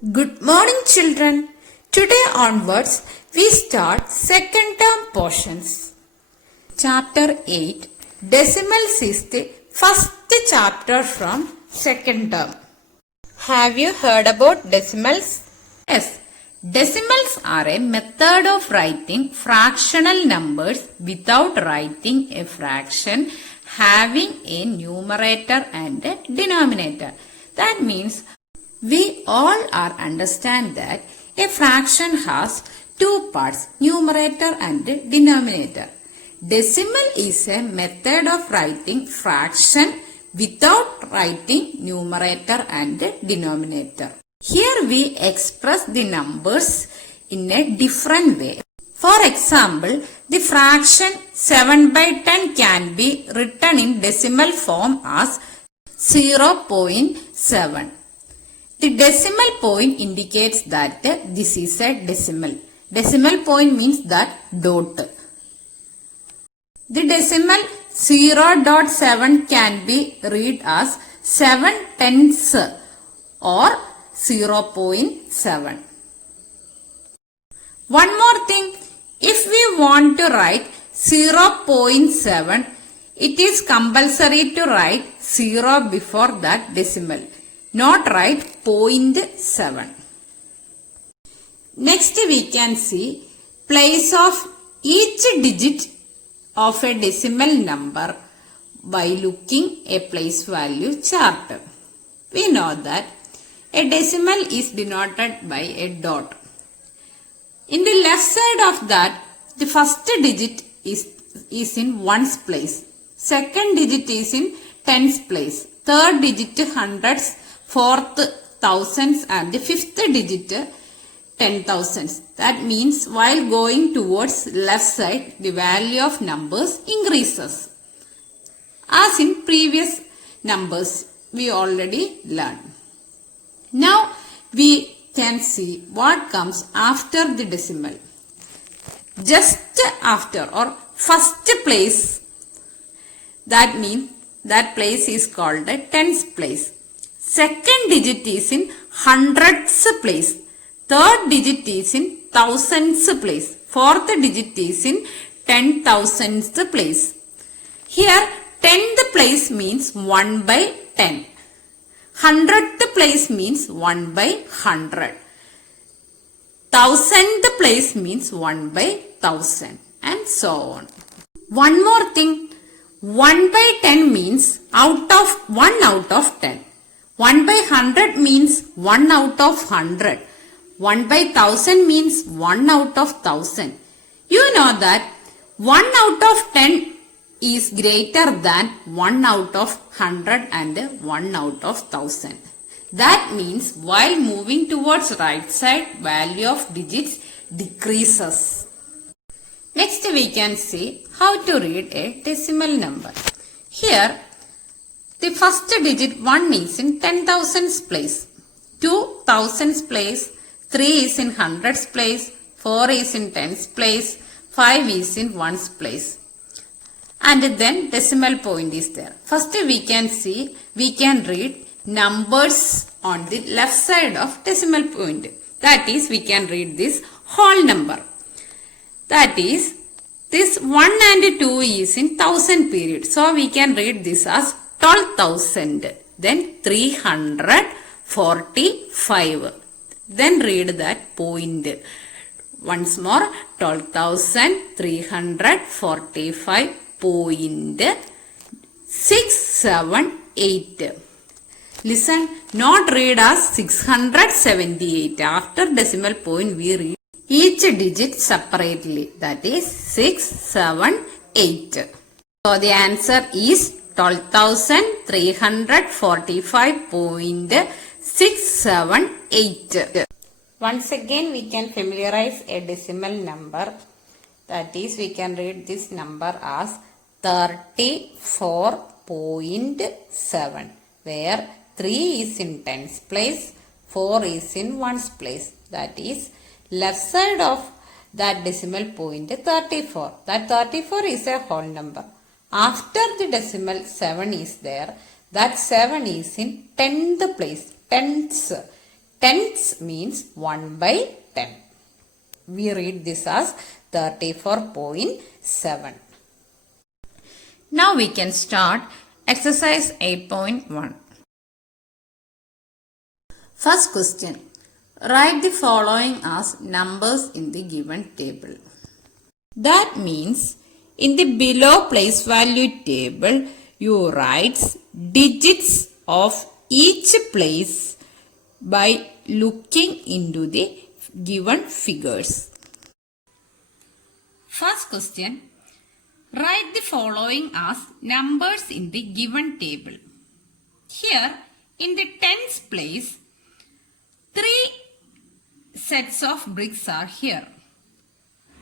Good morning, children. Today onwards, we start second term portions. Chapter 8 Decimals is the first chapter from second term. Have you heard about decimals? Yes. Decimals are a method of writing fractional numbers without writing a fraction having a numerator and a denominator. That means we all are understand that a fraction has two parts, numerator and denominator. Decimal is a method of writing fraction without writing numerator and denominator. Here we express the numbers in a different way. For example, the fraction 7 by 10 can be written in decimal form as 0.7. The decimal point indicates that this is a decimal. Decimal point means that dot. The decimal 0.7 can be read as 7/10 or 0.7. One more thing, if we want to write 0.7, it is compulsory to write 0 before that decimal. Not write 0.7. Next we can see place of each digit of a decimal number by looking a place value chart. We know that a decimal is denoted by a dot. In the left side of that, the first digit is in ones place. Second digit is in tens place. Third digit hundreds. Fourth thousands and the fifth digit 10,000s. That means while going towards left side, the value of numbers increases. As in previous numbers, we already learned. Now we can see what comes after the decimal. Just after or first place, that means that place is called a tens place. Second digit is in hundreds place. Third digit is in thousands place. Fourth digit is in 10,000th place. Here 10th place means 1 by 10. 100th place means 1 by 100. 1000th place means 1 by 1000 and so on. One more thing, 1 by 10 means 1 out of 10. 1 by 100 means 1 out of 100. 1 by 1000 means 1 out of 1000. You know that 1 out of 10 is greater than 1 out of 100 and 1 out of 1000. That means while moving towards right side, value of digits decreases. Next we can see how to read a decimal number. Here the first digit 1 is in 10,000s place, 2 thousands place, 3 is in hundreds place, 4 is in tens place, 5 is in ones place. And then decimal point is there. First we can read numbers on the left side of decimal point. That is, we can read this whole number. That is, this 1 and 2 is in 1000 period. So we can read this as 12,000. Then 345. Then read that point. Once more, 12,345.678. Listen, not read as 678. After decimal point, we read each digit separately. That is 678. So the answer is 12,345.678. Once again we can familiarize a decimal number. That is, we can read this number as 34.7, where 3 is in tens place, 4 is in ones place. That is, left side of that decimal point 34. That 34 is a whole number. After the decimal 7 is there, that 7 is in 10th place, tens. Tens means 1 by 10. We read this as 34.7. Now we can start exercise 8.1. First question. Write the following as numbers in the given table. That means in the below place value table, you write digits of each place by looking into the given figures. First question. Write the following as numbers in the given table. Here, in the tens place, 3 sets of bricks are here.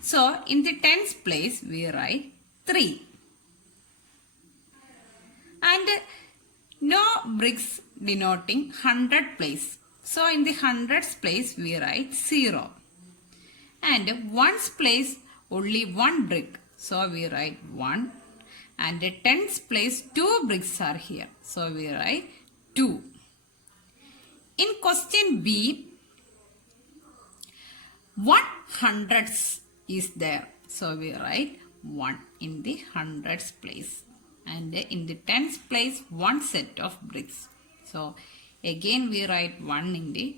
So, in the tens place, we write 3. And no bricks denoting 100 place. So, in the hundreds place, we write 0. And ones place, only 1 brick. So, we write 1. And the tens place, 2 bricks are here. So, we write 2. In question B, 1 hundreds is there. So, we write 1 in the hundreds place. And in the tens place, 1 set of bricks. So, again we write 1 in the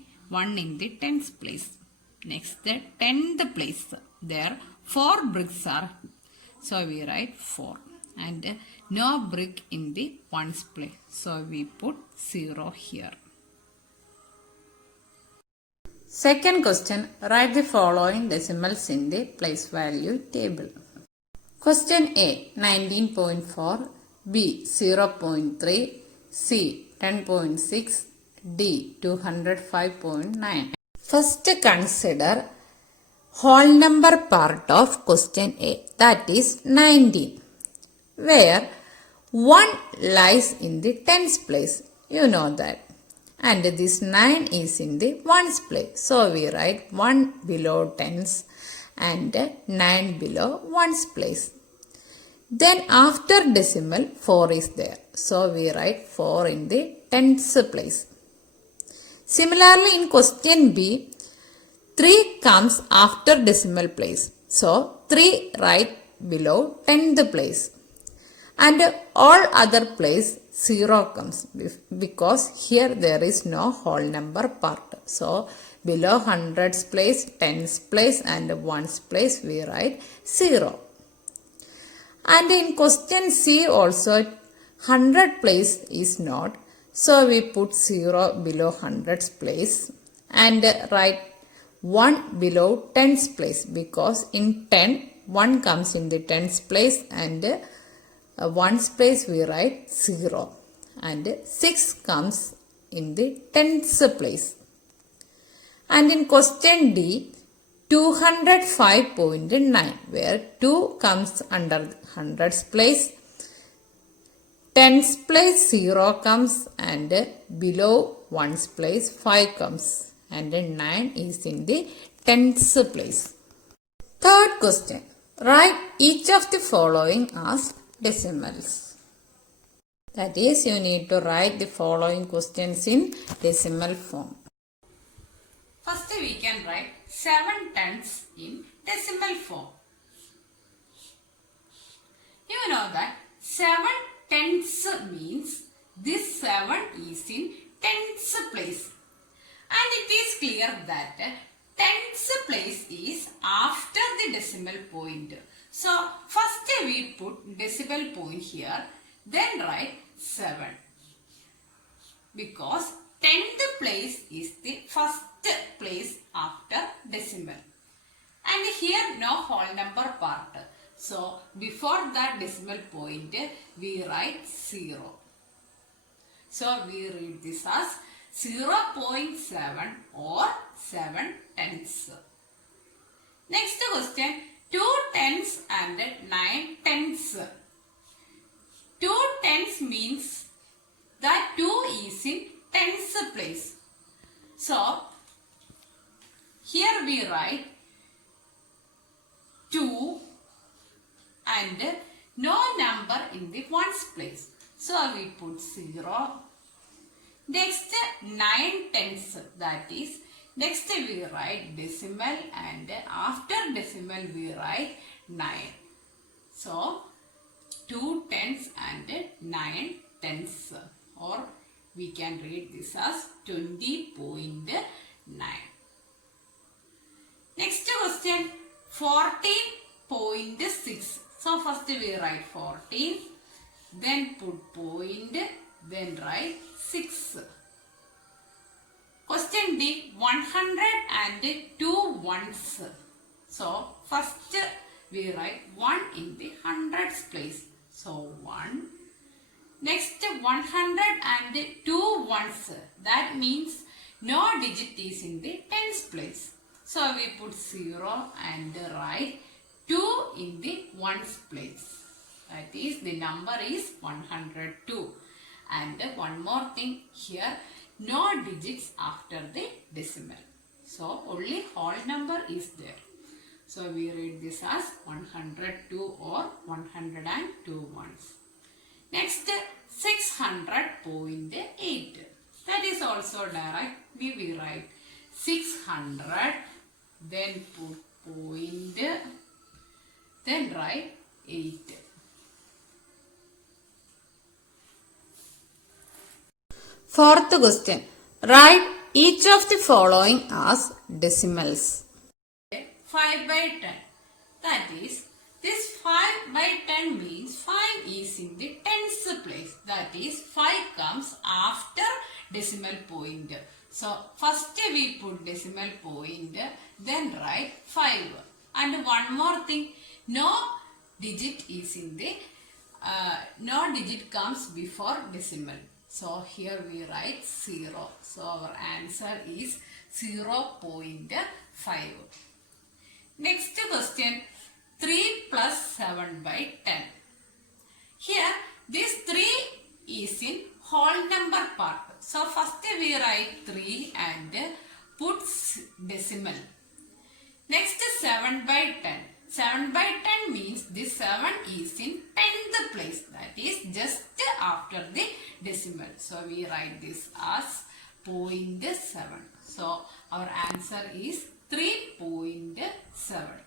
tens place. Next, the tenth place, there 4 bricks are. So, we write 4. And no brick in the ones place. So, we put 0 here. Second question, write the following decimals in the place value table. Question A, 19.4, B, 0.3, C, 10.6, D, 205.9. First consider whole number part of question A, that is 19, where 1 lies in the tens place. You know that. And this 9 is in the ones place. So, we write 1 below tens and 9 below ones place. Then after decimal 4 is there. So, we write 4 in the tens place. Similarly, in question B, 3 comes after decimal place. So, 3 right below tenth place. And all other place 0 comes because here there is no whole number part. So, below hundreds place, tens place and ones place we write 0. And in question C also 100 place is not. So, we put 0 below hundreds place and write 1 below tens place because in 10, 1 comes in the tens place and ones place we write 0 and 6 comes in the tens place. And in question D, 205.9 where 2 comes under hundreds place, tens place 0 comes and below ones place 5 comes and 9 is in the tens place. Third question, write each of the following as decimals. That is, you need to write the following questions in decimal form. First, we can write 7 tenths in decimal form. You know that 7 tenths means this 7 is in tens place. And it is clear that tens place is after the decimal point. So, first we put decimal point here, then write 7. Because 10th place is the first place after decimal. And here no whole number part. So, before that decimal point, we write 0. So, we read this as 0.7 or 7 tenths. Next question, 2 tenths and 9 tenths. 2 tenths means that 2 is in tens place. So, here we write 2 and no number in the ones place. So, we put 0. Next 9/10, that is, next we write decimal and after decimal we write 9. So 2/10 and 9/10, or we can read this as 20.9. Next question 14.6. So first we write 14, then put point, then write 6. Question D, 102 ones. So first we write 1 in the hundreds place. So 1. Next 102 ones. That means no digit is in the tens place. So we put 0 and write 2 in the ones place. That is, the number is 102. And one more thing here, no digits after the decimal. So only whole number is there. So we read this as 102 or 102 ones. Next 600.8. That is also direct. We write 600, then put point, then write 8. Fourth question. Write each of the following as decimals. 5/10. That is, this 5/10 means 5 is in the tens place. That is, 5 comes after decimal point. So first we put decimal point, then write 5. And one more thing, no digit is in the, no digit comes before decimal. So here we write 0. So our answer is 0.5. Next question, 3 plus 7/10. Here this 3 is in whole number part. So first we write 3 and put decimal. Next 7/10. 7/10 means this 7 is in 10th place. That is just after the decimal. So we write this as 0.7. So our answer is 3.7.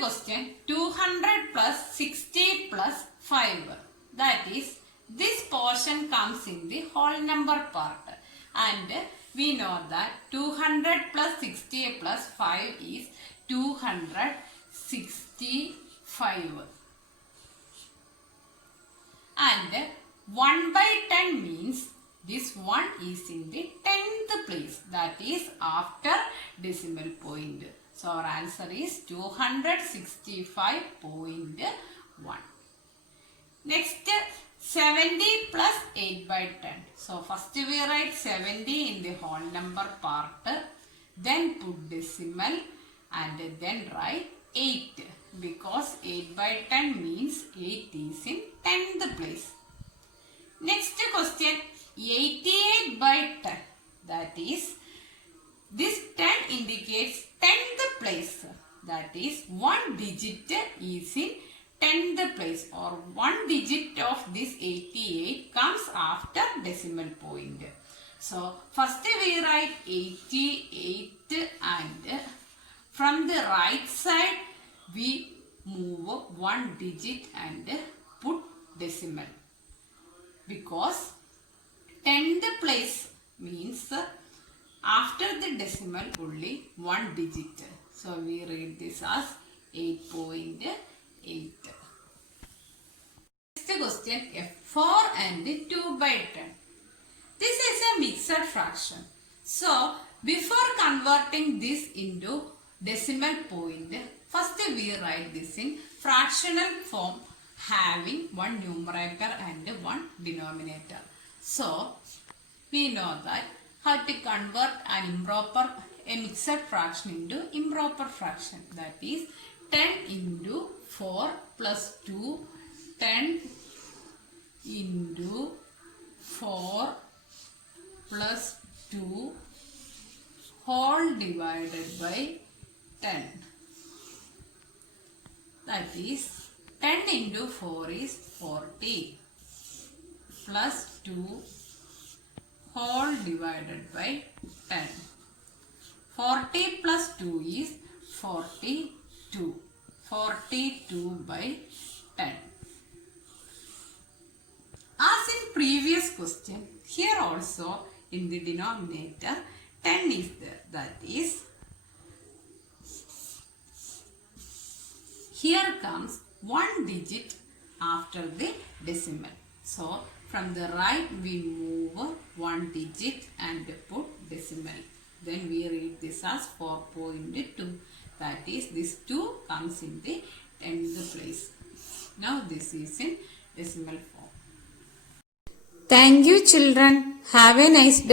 Question 200 plus 60 plus 5. That is, this portion comes in the whole number part. And we know that 200 plus 60 plus 5 is 265. And 1/10 means this 1 is in the 10th place. That is after decimal point. So our answer is 265.1. Next 70 plus 8/10. So first we write 70 in the whole number part. Then put decimal and then write 8. Because 8/10 means 8 is in 10th place. Next question 88/10. That is, this 10 indicates 10th place. That is, one digit is in 10th place, or one digit of this 88 comes after decimal point. So first we write 88 and from the right side we move one digit and put decimal. Because 10th place means after the decimal only one digit. So we read this as 8.8. Next question, F4 and 2/10. This is a mixed fraction. So before converting this into decimal point, first we write this in fractional form having one numerator and one denominator. So we know that how to convert a mixed fraction into improper fraction. That is 10 into 4 plus 2, 10 into 4 plus 2 whole divided by 10. That is 10 into 4 is 40 plus 2 whole divided by 10. 40 plus 2 is 42. 42 by 10. As in previous question, here also in the denominator 10 is there. That is, here comes one digit after the decimal. So, from the right we move one digit and put decimal. Then we read this as 4.2. That is, this 2 comes in the 10th place. Now this is in decimal form. Thank you children. Have a nice day.